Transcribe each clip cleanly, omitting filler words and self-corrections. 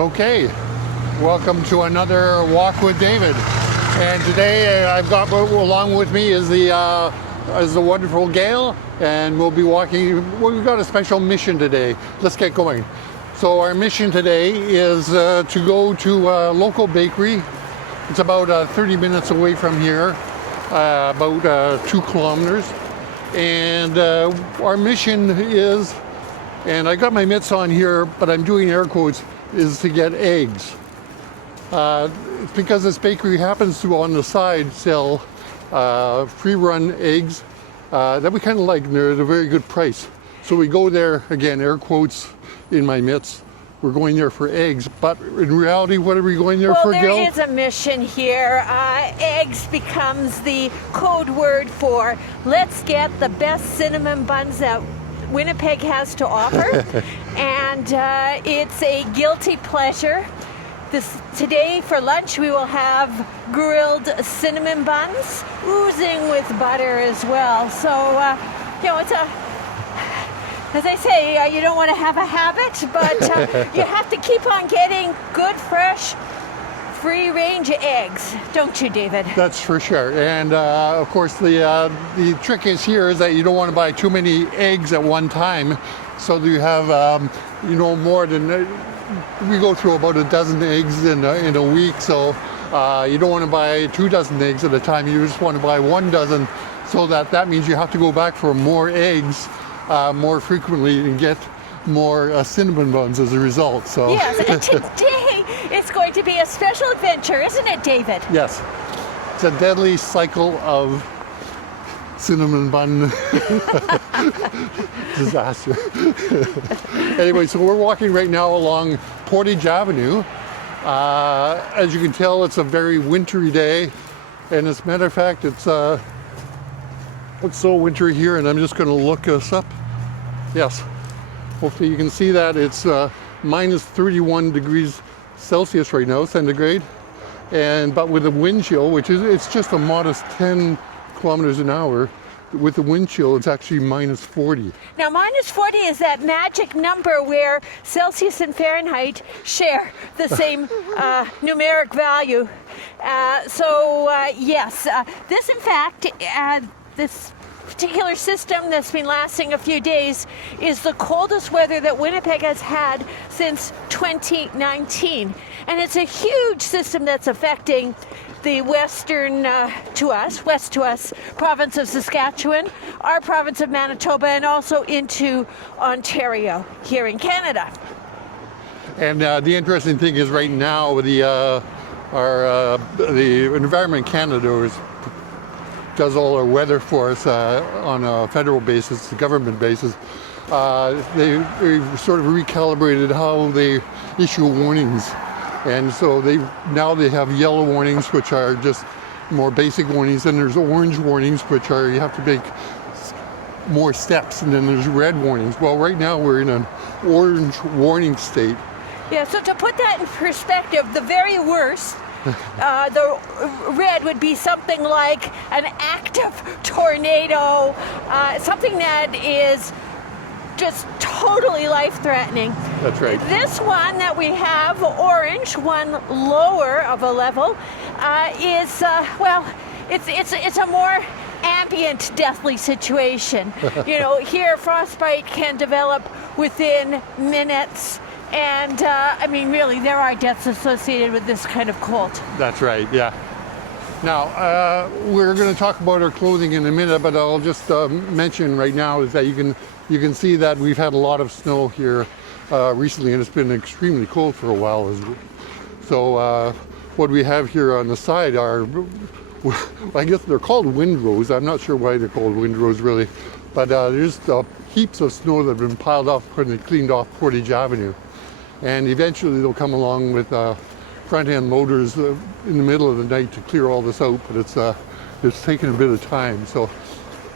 Okay, welcome to another Walk with David. And today I've got along with me is the wonderful Gail, and we'll be walking. We've got a special mission today. Let's get going. So our mission today is to go to a local bakery. It's about 30 minutes away from here, about 2 kilometers. And our mission is, and I got my mitts on here, but I'm doing air quotes, is to get eggs. It's because this bakery happens to, on the side, sell free-run eggs that we kind of like, and they're at a very good price. So we go there, again, air quotes in my mitts. We're going there for eggs, but in reality, what are we going there for, Gil? Well, there is a mission here. Eggs becomes the code word for let's get the best cinnamon buns that Winnipeg has to offer, and it's a guilty pleasure. Today for lunch we will have grilled cinnamon buns, oozing with butter as well. So, it's as I say, you don't want to have a habit, but you have to keep on getting good, fresh, free-range eggs, don't you, David? That's for sure. And of course, the trick is here is that you don't want to buy too many eggs at one time, so that you have more than we go through about a dozen eggs in a week. So you don't want to buy 2 dozen eggs at a time. You just want to buy 1 dozen, so that means you have to go back for more eggs more frequently and get more cinnamon buns as a result. So yes, and today it's going to be a special adventure, isn't it, David? Yes, it's a deadly cycle of cinnamon bun disaster. Anyway, so we're walking right now along Portage Avenue. As you can tell, it's a very wintry day, and as a matter of fact, it's so wintry here, and I'm just going to look us up. Yes. Hopefully you can see that it's minus 31 degrees Celsius right now, centigrade, but with a wind chill, it's just a modest 10 kilometers an hour. With the wind chill, it's actually minus 40. Now, minus 40 is that magic number where Celsius and Fahrenheit share the same numeric value. Yes, this, in fact, this particular system that's been lasting a few days is the coldest weather that Winnipeg has had since 2019. And it's a huge system that's affecting the west to us province of Saskatchewan, our province of Manitoba, and also into Ontario here in Canada. And the interesting thing is right now the Environment Canada does all our weather for us on a federal basis, the government basis. They've sort of recalibrated how they issue warnings. And so they have yellow warnings, which are just more basic warnings, and there's orange warnings, which are you have to make more steps, and then there's red warnings. Well, right now we're in an orange warning state. Yeah, so to put that in perspective, the very worst, the red would be something like an active tornado, something that is just totally life-threatening. That's right. This one that we have, orange, one lower of a level, is it's a more ambient, deathly situation. Here frostbite can develop within minutes. And really, there are deaths associated with this kind of cold. That's right, yeah. Now, we're going to talk about our clothing in a minute, but I'll just mention right now is that you can see that we've had a lot of snow here recently, and it's been extremely cold for a while. So what we have here on the side are, I guess they're called windrows. I'm not sure why they're called windrows really, but there's heaps of snow that have been piled off when they cleaned off Portage Avenue. And eventually they'll come along with front-end loaders in the middle of the night to clear all this out, but it's taken a bit of time. So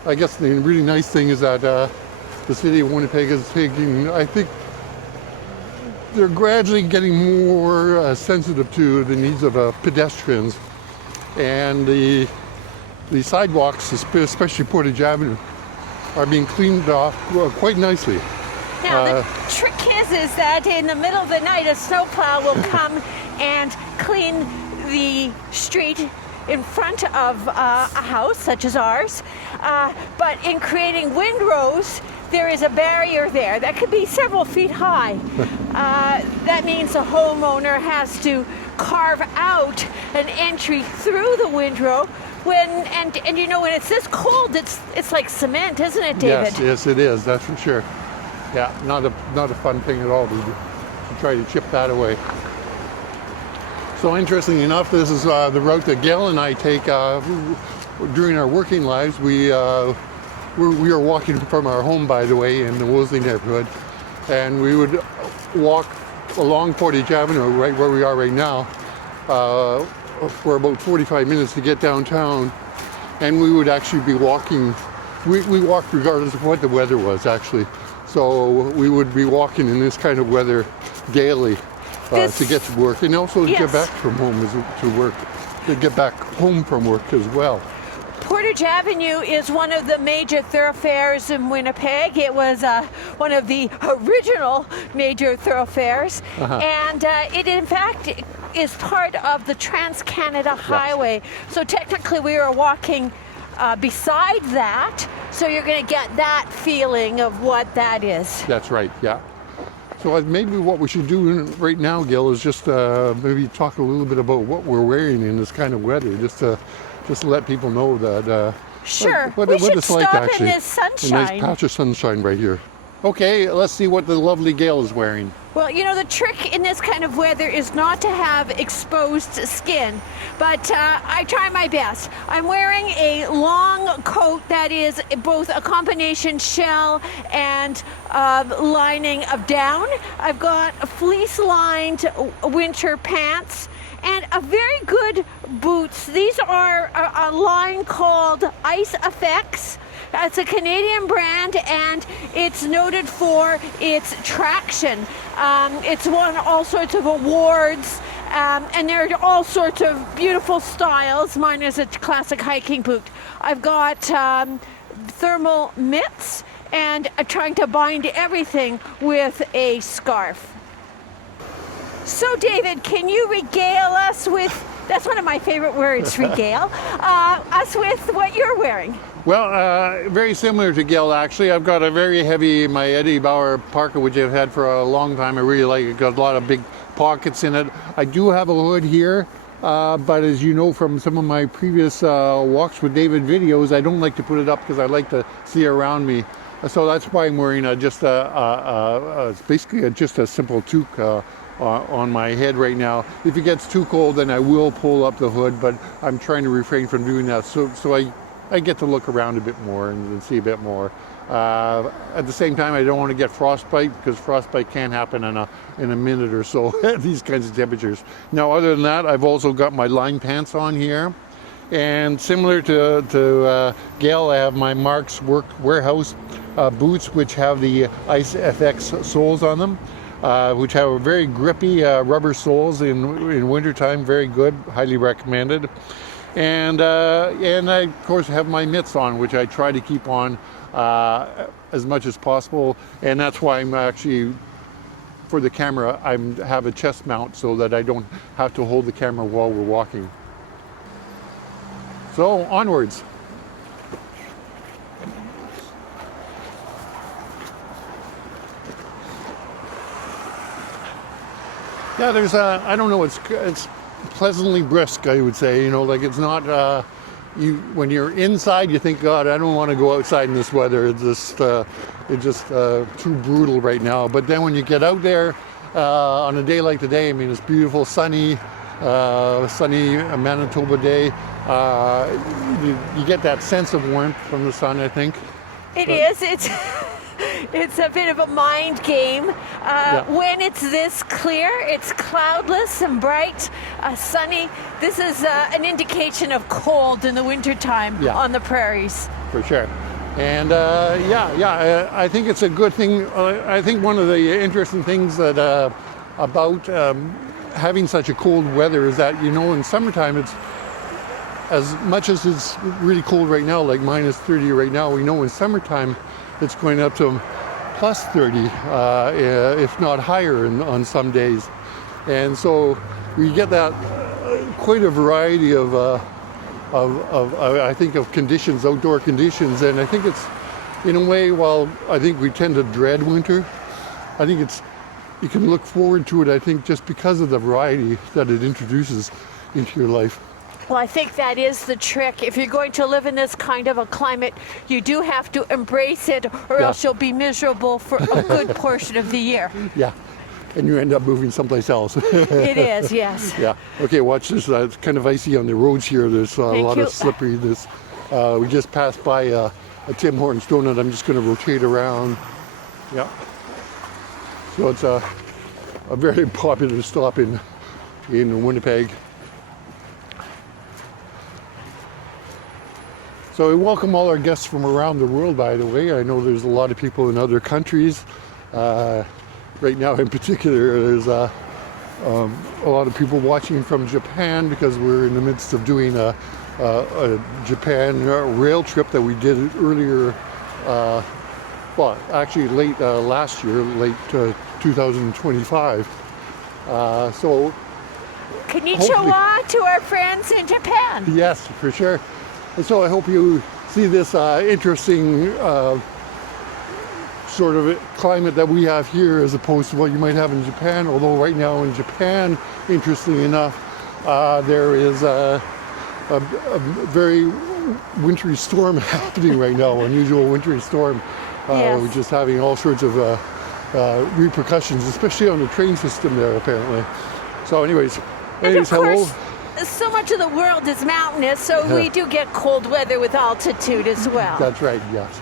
I guess the really nice thing is that the city of Winnipeg is taking, I think they're gradually getting more sensitive to the needs of pedestrians, and the sidewalks, especially Portage Avenue, are being cleaned off quite nicely. Now, the trick is that in the middle of the night, a snowplow will come and clean the street in front of a house such as ours, but in creating windrows, there is a barrier there that could be several feet high. That means a homeowner has to carve out an entry through the windrow. And you know, when it's this cold, it's like cement, isn't it, David? Yes, it is. That's for sure. Yeah, not a fun thing at all to try to chip that away. So interestingly enough, this is the route that Gail and I take during our working lives. We are walking from our home, by the way, in the Wolseley neighbourhood, and we would walk along Portage Avenue, right where we are right now, for about 45 minutes to get downtown, and we would actually be walking. We walked regardless of what the weather was, actually. So we would be walking in this kind of weather daily. To get to work, and also to get back from home to work, to get back home from work as well. Portage Avenue is one of the major thoroughfares in Winnipeg. It was one of the original major thoroughfares, and it in fact is part of the Trans-Canada Highway. So technically we are walking beside that, so you're going to get that feeling of what that is. That's right, yeah. So maybe what we should do right now, Gail, is just maybe talk a little bit about what we're wearing in this kind of weather, just to let people know that sure. what we should it's like stop actually. in this sunshine. A nice patch of sunshine right here. Okay, let's see what the lovely Gail is wearing. Well, you know, the trick in this kind of weather is not to have exposed skin, but I try my best. I'm wearing a long coat that is both a combination shell and lining of down. I've got fleece-lined winter pants and a very good boots. These are a line called Ice Effects. It's a Canadian brand, and it's noted for its traction. It's won all sorts of awards, and there are all sorts of beautiful styles. Mine is a classic hiking boot. I've got thermal mitts, and I'm trying to bind everything with a scarf. So, David, can you regale us with, that's one of my favorite words, regale, us with what you're wearing? Well, very similar to Gail, actually. I've got a very heavy, my Eddie Bauer parka, which I've had for a long time. I really like it. It's got a lot of big pockets in it. I do have a hood here, but as you know from some of my previous walks with David videos, I don't like to put it up because I like to see around me. So that's why I'm wearing basically just a simple toque on my head right now. If it gets too cold, then I will pull up the hood, but I'm trying to refrain from doing that. So I get to look around a bit more and see a bit more. At the same time, I don't want to get frostbite, because frostbite can happen in a minute or so at these kinds of temperatures. Now, other than that, I've also got my line pants on here. And similar to Gail, I have my Mark's Warehouse boots, which have the Ice FX soles on them, which have a very grippy rubber soles in wintertime. Very good, highly recommended. And I, of course, have my mitts on, which I try to keep on as much as possible. And that's why I'm actually, for the camera, I have a chest mount so that I don't have to hold the camera while we're walking. So, onwards. Yeah, there's I don't know, it's pleasantly brisk, I would say. You know, like it's not, when you're inside, you think, God, I don't want to go outside in this weather. It's just too brutal right now. But then when you get out there on a day like today, I mean, it's beautiful, sunny Manitoba day. You get that sense of warmth from the sun, I think. It is. It's a bit of a mind game. When it's this clear, it's cloudless and bright, sunny. This is an indication of cold in the wintertime on the prairies. For sure. And I think it's a good thing. I think one of the interesting things that about having such a cold weather is that, you know, in summertime, it's as much as it's really cold right now, like minus 30 right now, we know in summertime it's going up to plus 30, if not higher on some days. And so we get that quite a variety of I think of conditions, outdoor conditions. And I think it's, in a way, while I think we tend to dread winter, I think you can look forward to it, I think, just because of the variety that it introduces into your life. Well, I think that is the trick. If you're going to live in this kind of a climate, you do have to embrace it, or else you'll be miserable for a good portion of the year. Yeah, and you end up moving someplace else. It is, yes. Yeah. Okay, watch this. It's kind of icy on the roads here. There's a lot of slippery. We just passed by a Tim Hortons donut. I'm just going to rotate around. Yeah. So it's a very popular stop in Winnipeg. So we welcome all our guests from around the world, by the way. I know there's a lot of people in other countries. Right now in particular, there's a lot of people watching from Japan, because we're in the midst of doing a Japan rail trip that we did earlier, well, actually late last year, late 2025. So Konnichiwa to our friends in Japan. Yes, for sure. And so I hope you see this interesting sort of climate that we have here as opposed to what you might have in Japan. Although right now in Japan, interestingly enough, there is a very wintry storm happening right now, unusual wintry storm. Yes. We're just having all sorts of repercussions, especially on the train system there, apparently. So anyways, hello. So much of the world is mountainous, so we do get cold weather with altitude as well. That's right, yes.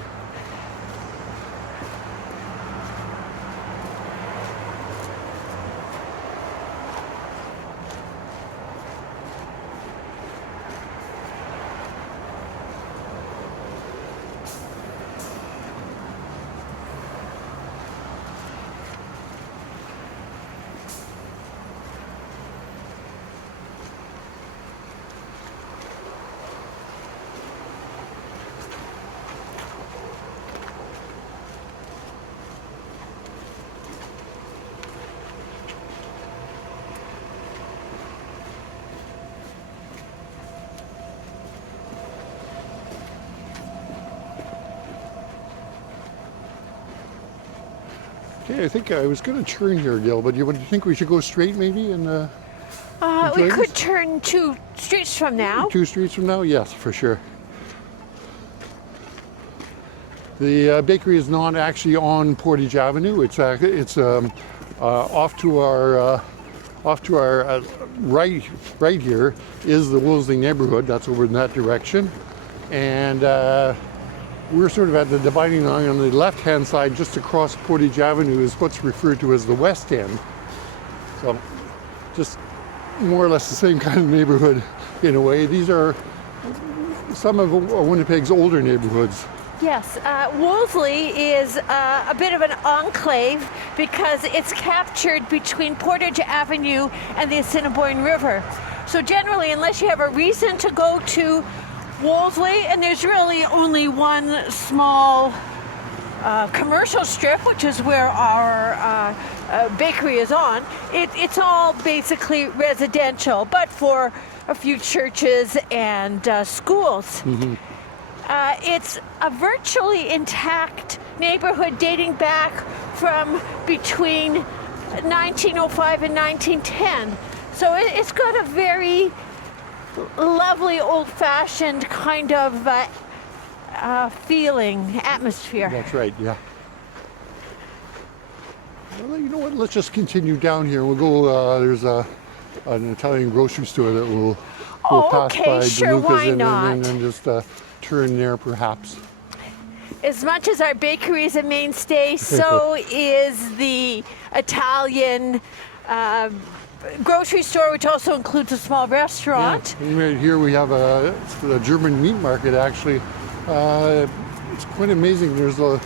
Okay, I think I was going to turn here, Gail, but do you think we should go straight maybe? And we could turn 2 streets from now. 2 streets from now? Yes, for sure. The bakery is not actually on Portage Avenue. It's off to our right here is the Wolseley neighbourhood. That's over in that direction, and we're sort of at the dividing line. On the left-hand side, just across Portage Avenue, is what's referred to as the West End. So, just more or less the same kind of neighborhood in a way. These are some of Winnipeg's older neighborhoods. Yes, Wolseley is a bit of an enclave because it's captured between Portage Avenue and the Assiniboine River. So generally, unless you have a reason to go to Wolseley, and there's really only one small commercial strip, which is where our bakery is on, it's all basically residential, but for a few churches and schools. Mm-hmm. It's a virtually intact neighborhood dating back from between 1905 and 1910. So it's got a very lovely old-fashioned kind of feeling, atmosphere. That's right, yeah. Well, you know what, let's just continue down here. We'll go, there's an Italian grocery store that we'll pass by sure, why not? and just turn there perhaps. As much as our bakery is a mainstay, so is the Italian grocery store, which also includes a small restaurant. Yeah. And right here we have a German meat market, actually. It's quite amazing. There's a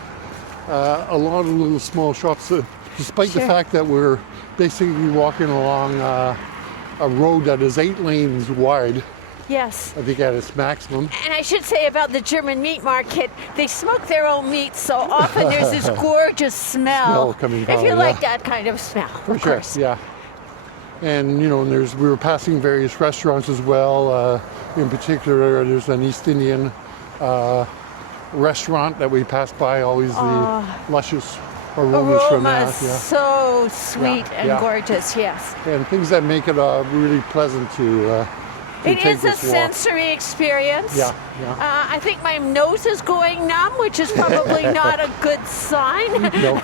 lot of little small shops, despite the fact that we're basically walking along a road that is 8 lanes wide. Yes. I think at its maximum. And I should say about the German meat market, they smoke their own meat, so often there's this gorgeous smell. Coming if down, you yeah. like that kind of smell, For of sure, course. yeah. And you know, we were passing various restaurants as well. In particular, there's an East Indian restaurant that we passed by. Always the luscious aromas from that. Yeah. So sweet and yeah. gorgeous, yes. And things that make it really pleasant to It take is a this walk. sensory experience. Yeah, yeah. I think my nose is going numb, which is probably not a good sign. No.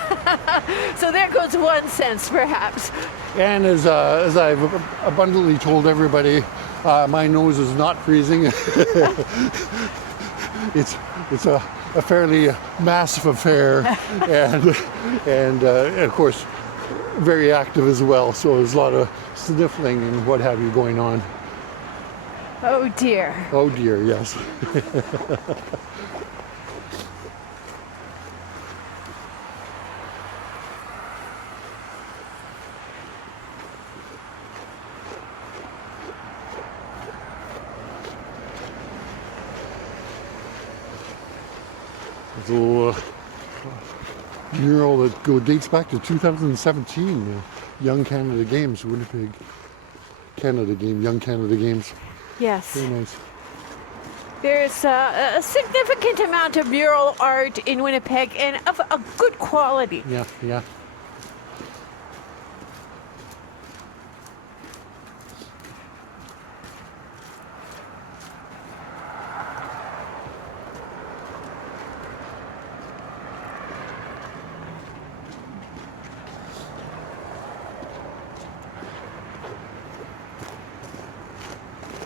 So there goes one sense, perhaps. And as I've abundantly told everybody, my nose is not freezing. It's a fairly massive affair, and of course very active as well. So there's a lot of sniffling and what have you going on. Oh dear. Oh dear, yes. There's a little mural that dates back to 2017, Young Canada Games, Winnipeg, Young Canada Games. Yes. Very nice. There's a significant amount of mural art in Winnipeg and of a good quality. Yeah, yeah.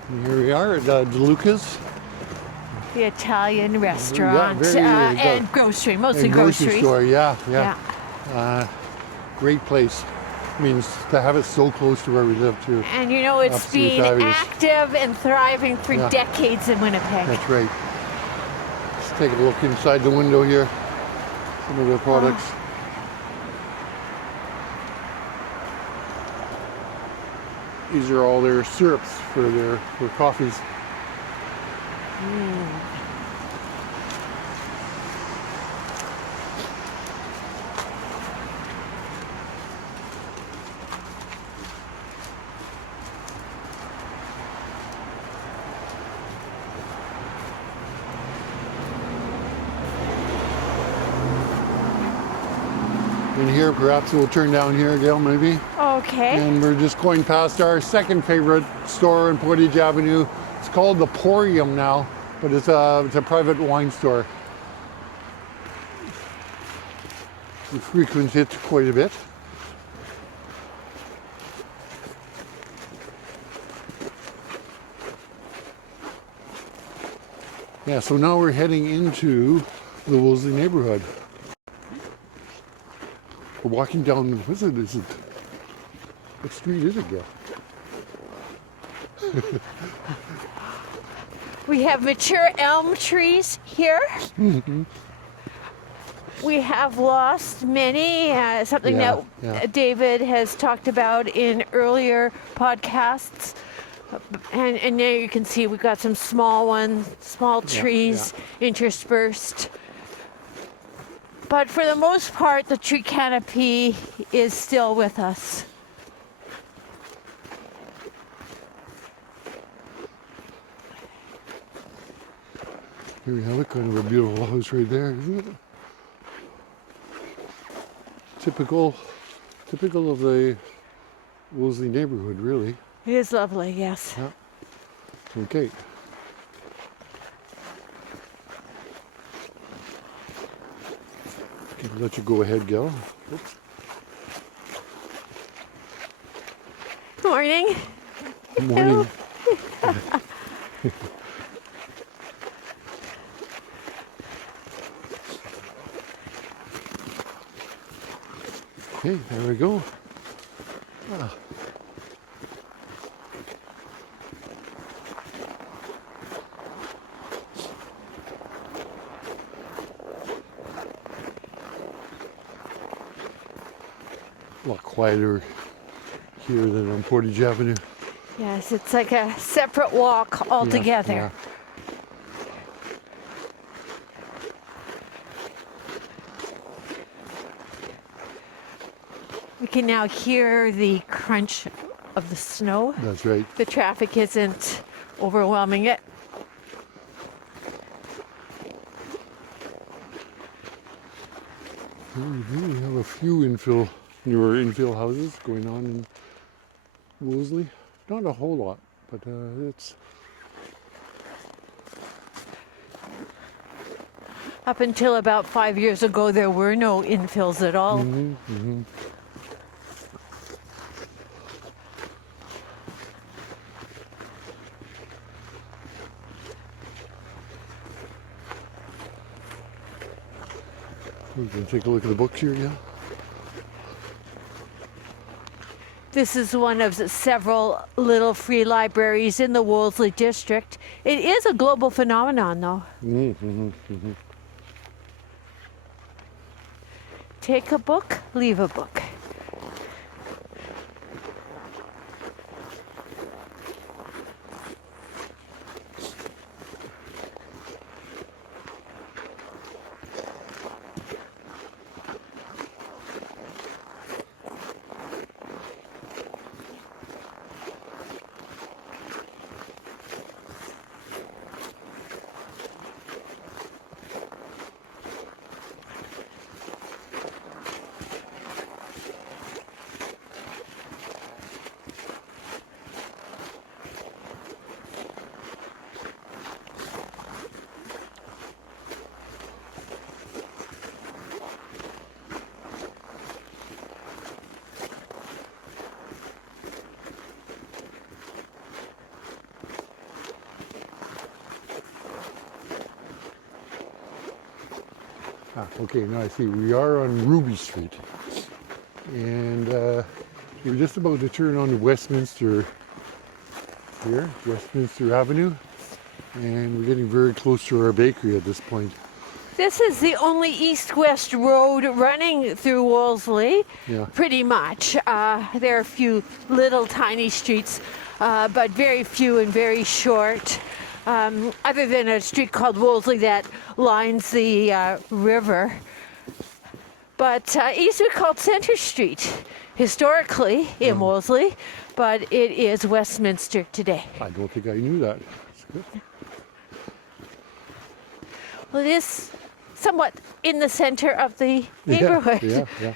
And here we are at DeLuca's. The Italian restaurant very, and grocery, mostly And grocery. store, yeah. Great place. Means to have it so close to where we live too. And you know, it's Absolutely been fabulous. active and thriving for Yeah. decades in Winnipeg. That's right. Let's take a look inside the window here. Some of their products. These are all their syrups for their coffees. In here, perhaps we'll turn down here, Gail, maybe. Okay. And we're just going past our second favorite store in Portage Avenue. It's called the Porium now, but it's a private wine store. We frequent it quite a bit. Yeah, so now we're heading into the Wolseley neighborhood. We're walking down, what street is it, Gail? We have mature elm trees here. We have lost many, something Yeah. that David has talked about in earlier podcasts. And there you can see we've got some small ones, small trees interspersed. But for the most part, the tree canopy is still with us. Here we have it, kind of a beautiful house right there, isn't it? Typical of the Wolseley neighborhood, really. It is lovely, yes. Yeah. Okay. Okay, let you go ahead, Gail. Oops. Morning. Good morning. Okay, there we go. Ah. A lot quieter here than on Portage Avenue. Yes, it's like a separate walk altogether. Yeah. We can now hear the crunch of the snow. That's right. The traffic isn't overwhelming it. We have a few newer infill houses going on in Wolseley. Not a whole lot, but it's... Up until about 5 years ago, there were no infills at all. We can take a look at the books here, yeah? This is one of the several little free libraries in the Wolseley district. It is a global phenomenon, though. Take a book, leave a book. Okay, now I see we are on Ruby Street, and we're just about to turn on to Westminster here, Westminster Avenue, and we're getting very close to our bakery at this point. This is the only east-west road running through Wolseley, Yeah. pretty much. There are a few little tiny streets, but very few and very short. Other than a street called Wolseley that lines the river. But east we called Centre Street, historically in Wolseley, but it is Westminster today. I don't think I knew that. That's good. Well, it is somewhat in the center of the neighborhood. Yeah.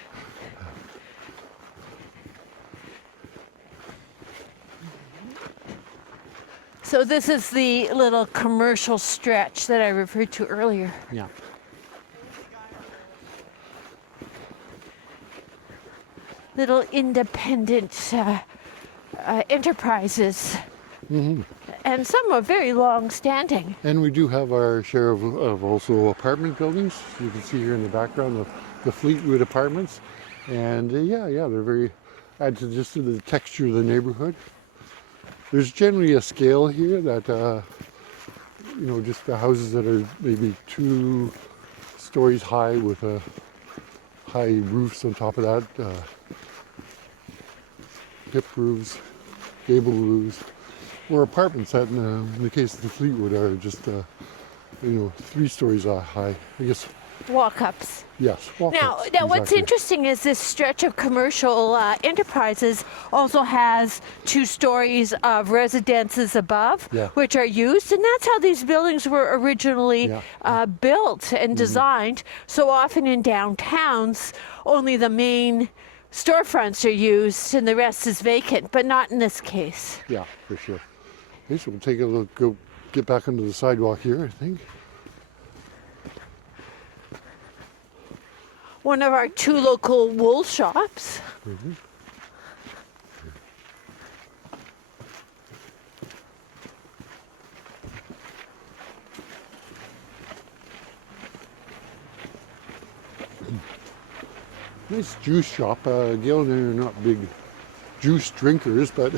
So this is the little commercial stretch that I referred to earlier. Yeah. Little independent enterprises. And some are very long-standing. And we do have our share of also apartment buildings. You can see here in the background the Fleetwood apartments. And yeah, they're very, add to just to the texture of the neighborhood. There's generally a scale here that, just the houses that are maybe 2 stories high with high roofs on top of that, hip roofs, gable roofs, or apartments that, in the case of the Fleetwood, are just, 3 stories high. I guess. Walk-ups. Yes. Now, what's exactly. interesting is this stretch of commercial enterprises also has 2 stories of residences above, which are used, and that's how these buildings were originally built and designed. So often in downtowns, only the main storefronts are used and the rest is vacant, but not in this case. Yeah, for sure. Okay, so we'll take a look, get back onto the sidewalk here, I think. One of our 2 local wool shops. Nice juice shop. Gail and I are not big juice drinkers, but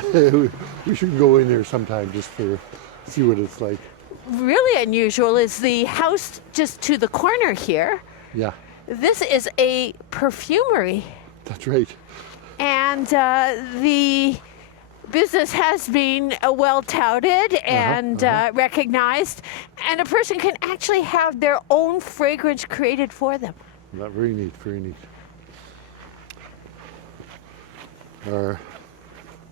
we should go in there sometime just to see what it's like. Really unusual is the house just to the corner here. Yeah, This is a perfumery. that's right. And the business has been well touted and recognized, and a person can actually have their own fragrance created for them. That very neat, very neat. Our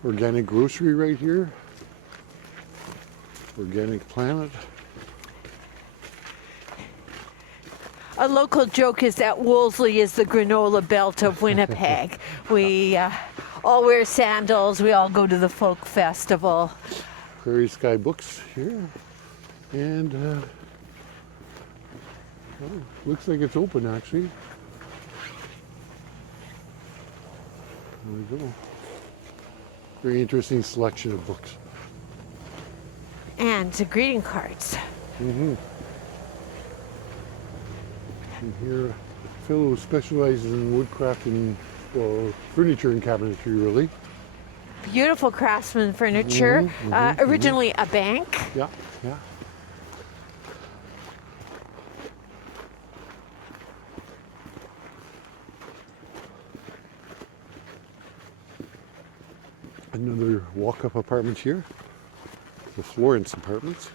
organic grocery right here. Organic Planet. A local joke is that Wolseley is the granola belt of Winnipeg. We all wear sandals. We all go to the folk festival. Prairie Sky Books here. And well, looks like it's open actually. There we go. Very interesting selection of books. And greeting cards. Mm-hmm. And here, a fellow who specializes in woodcraft and furniture and cabinetry, really. Beautiful craftsman furniture. Originally a bank. Yeah, yeah. Another walk-up apartment here. The Florence Apartments.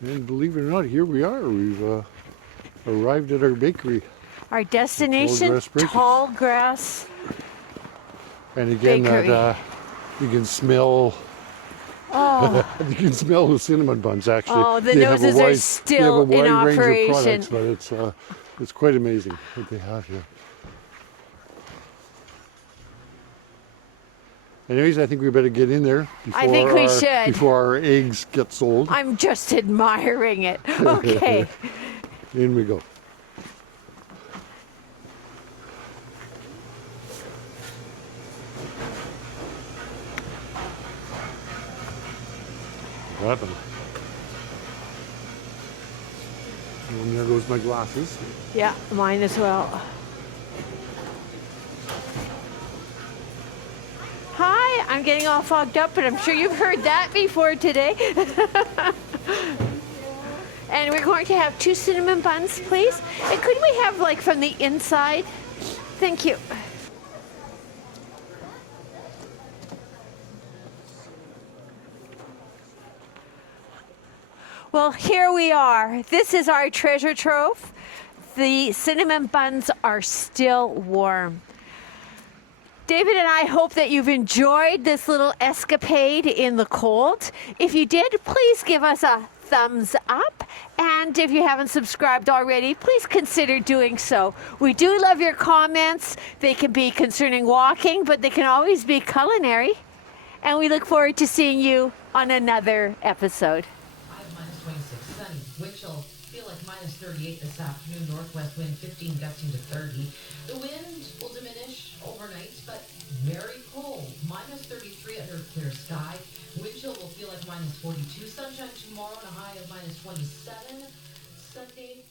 And believe it or not, here we are. We've arrived at our bakery. Our destination, Grass Prairie. Tall Grass And again, Bakery. you can smell. You can smell the cinnamon buns. Actually, Oh, the They have a noses are wide- still they have in a wide range operation. of products, but it's quite amazing what they have here. Anyways, I think we better get in there before, I think we should. before our eggs get sold. I'm just admiring it. Okay. In we go. What happened? And there goes my glasses. Yeah, mine as well. Hi, I'm getting all fogged up, but I'm sure you've heard that before today. And we're going to have 2 cinnamon buns, please. And could we have like from the inside? Thank you. Well, here we are. This is our treasure trove. The cinnamon buns are still warm. David and I hope that you've enjoyed this little escapade in the cold. If you did, please give us a thumbs up. And if you haven't subscribed already, please consider doing so. We do love your comments. They can be concerning walking, but they can always be culinary. And we look forward to seeing you on another episode. Minus 26, sunny. Wind chill, feel like minus 38 this afternoon. Northwest wind 15 gusting to 30. The wind will diminish overnight, but very cold. Minus 33 under clear sky. Wind chill will feel like minus 42. Sunshine tomorrow and a high of minus 27. Sunday.